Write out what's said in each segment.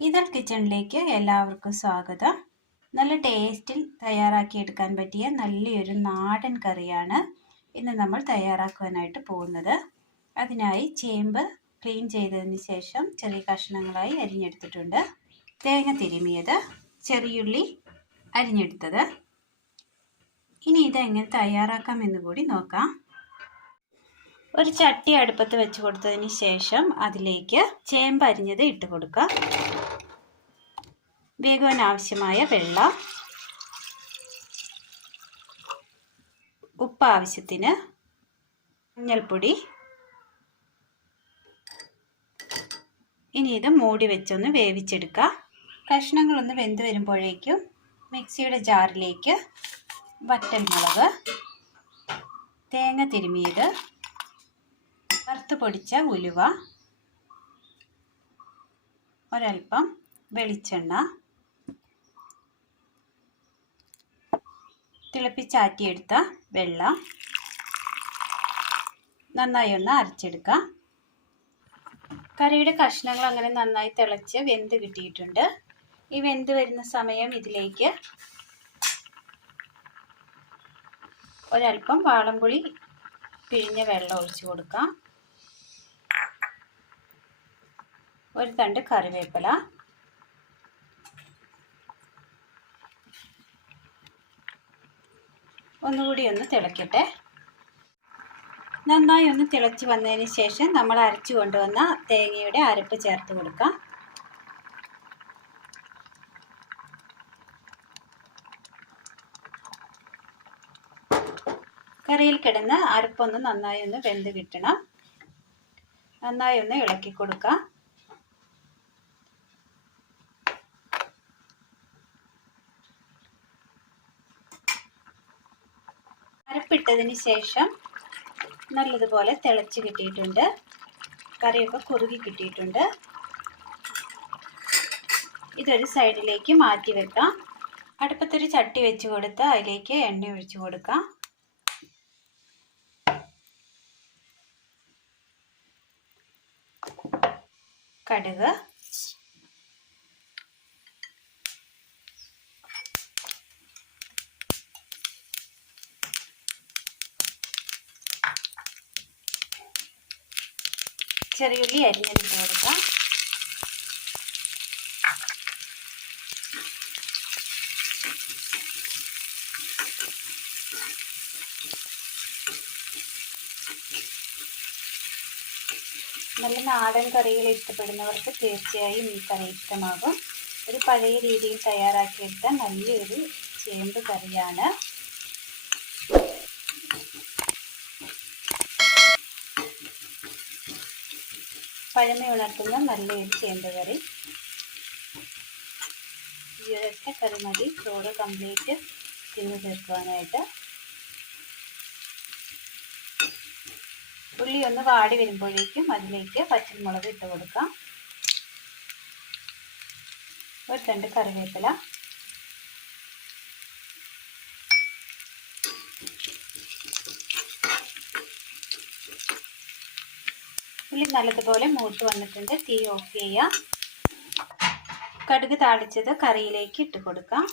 ഇതൾ കിച്ചണിലേക്ക് എല്ലാവർക്കും സ്വാഗതം. നല്ല ടേസ്റ്റിൽ തയ്യാറാക്കിയെടുക്കാൻ പറ്റിയ നല്ലൊരു നാടൻ കറിയാണ് ഇന്ന് നമ്മൾ തയ്യാറാക്കുവാനായിട്ട് പോകുന്നത്. അതിനായി ചേമ്പ് ക്ലീൻ ചെയ്തതിന് ശേഷം ചെറിയ കഷ്ണങ്ങളായി അരിഞ്ഞെടുത്തിട്ടുണ്ട്. തേങ്ങ തിരുമിയത്, ചെറിയുള്ളി അരിഞ്ഞെടുത്തത്. ഇനി ഇതെങ്ങനെ തയ്യാറാക്കാമെന്ന് കൂടി നോക്കാം. ഒരു ചട്ടി അടുപ്പത്ത് വെച്ച് കൊടുത്തതിന് ശേഷം അതിലേക്ക് ചേമ്പ് അരിഞ്ഞത് ഇട്ട് കൊടുക്കുക. വേകുവാൻ ആവശ്യമായ വെള്ളം, ഉപ്പ് ആവശ്യത്തിന്, മഞ്ഞൾപ്പൊടി. ഇനി ഇത് മൂടി വെച്ചൊന്ന് വേവിച്ചെടുക്കുക. കഷ്ണങ്ങളൊന്ന് വെന്ത് വരുമ്പോഴേക്കും മിക്സിയുടെ ജാറിലേക്ക് വറ്റൽമുളക്, തേങ്ങ തിരുമിയത്, വറുത്ത് പൊടിച്ച ഉലുവ, ഒരൽപ്പം വെളിച്ചെണ്ണ, തിളപ്പിച്ചാറ്റിയെടുത്ത വെള്ളം നന്നായി ഒന്ന് അരച്ചെടുക്കുക. കറിയുടെ കഷ്ണങ്ങൾ അങ്ങനെ നന്നായി തിളച്ച് വെന്ത് കിട്ടിയിട്ടുണ്ട്. ഈ വെന്ത് വരുന്ന സമയം ഇതിലേക്ക് ഒരൽപ്പം വാളംപുളി പിഴിഞ്ഞ വെള്ളം ഒഴിച്ചു കൊടുക്കാം. ഒരു തണ്ട് കറിവേപ്പില, ഒന്നുകൂടി ഒന്ന് തിളക്കട്ടെ. നന്നായി ഒന്ന് തിളച്ച് വന്നതിന് ശേഷം നമ്മൾ അരച്ചു കൊണ്ടുവന്ന തേങ്ങയുടെ അരപ്പ് ചേർത്ത് കൊടുക്കാം. കറിയിൽ കിടന്ന് അരപ്പൊന്ന് നന്നായി ഒന്ന് വെന്ത് കിട്ടണം. നന്നായി ഒന്ന് ഇളക്കി കൊടുക്കാം. അരപ്പിട്ടതിന് ശേഷം നല്ലതുപോലെ തിളച്ച് കിട്ടിയിട്ടുണ്ട്. കറിയൊക്കെ കുറുകി കിട്ടിയിട്ടുണ്ട്. ഇതൊരു സൈഡിലേക്ക് മാറ്റി വെക്കാം. അടുപ്പത്തൊരു ചട്ടി വെച്ച് കൊടുത്ത് അതിലേക്ക് എണ്ണ ഒഴിച്ചു കൊടുക്കാം. കടുക്, ചെറിയുള്ളി അരിഞ്ഞിട്ട് കൊടുക്കാം. നല്ല നാടൻ കറികൾ ഇഷ്ടപ്പെടുന്നവർക്ക് തീർച്ചയായും ഈ കറി ഇഷ്ടമാകും. ഒരു പഴയ രീതിയിൽ തയ്യാറാക്കിയെടുത്ത നല്ലൊരു ചേമ്പ് കറിയാണ്. പഴമ ഉണർത്തുന്ന നല്ലൊരു ചേമ്പ് കറി. ഈ ഒരൊറ്റ കറി മതി ചോറ് കംപ്ലീറ്റ് തിന്നു തീർക്കുവാനായിട്ട്. ഉള്ളി ഒന്ന് വാടി വരുമ്പോഴേക്കും അതിലേക്ക് പച്ചമുളക് ഇട്ട് കൊടുക്കാം. ഒരു തണ്ട് കറിവേപ്പില, ഉള്ളി നല്ലതുപോലെ മൂത്ത് വന്നിട്ടുണ്ട്. തീ ഓഫ് ചെയ്യാം. കടുക് താളിച്ചത് കറിയിലേക്ക് ഇട്ട് കൊടുക്കാം.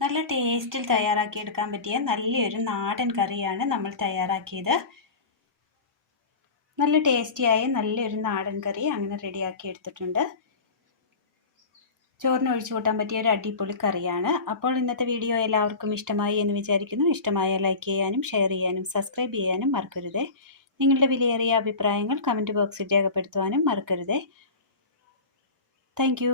നല്ല ടേസ്റ്റിൽ തയ്യാറാക്കിയെടുക്കാൻ പറ്റിയ നല്ലൊരു നാടൻ കറിയാണ് നമ്മൾ തയ്യാറാക്കിയത്. നല്ല ടേസ്റ്റിയായ നല്ലൊരു നാടൻ കറി അങ്ങനെ റെഡിയാക്കി എടുത്തിട്ടുണ്ട്. ചോറിന് ഒഴിച്ചു കൂട്ടാൻ പറ്റിയ ഒരു അടിപൊളി കറിയാണ്. അപ്പോൾ ഇന്നത്തെ വീഡിയോ എല്ലാവർക്കും ഇഷ്ടമായി എന്ന് വിചാരിക്കുന്നു. ഇഷ്ടമായ ലൈക്ക് ചെയ്യാനും ഷെയർ ചെയ്യാനും സബ്സ്ക്രൈബ് ചെയ്യാനും മറക്കരുതേ. നിങ്ങളുടെ വിലയേറിയ അഭിപ്രായങ്ങൾ കമൻറ്റ് ബോക്സിൽ രേഖപ്പെടുത്തുവാനും മറക്കരുതേ. താങ്ക്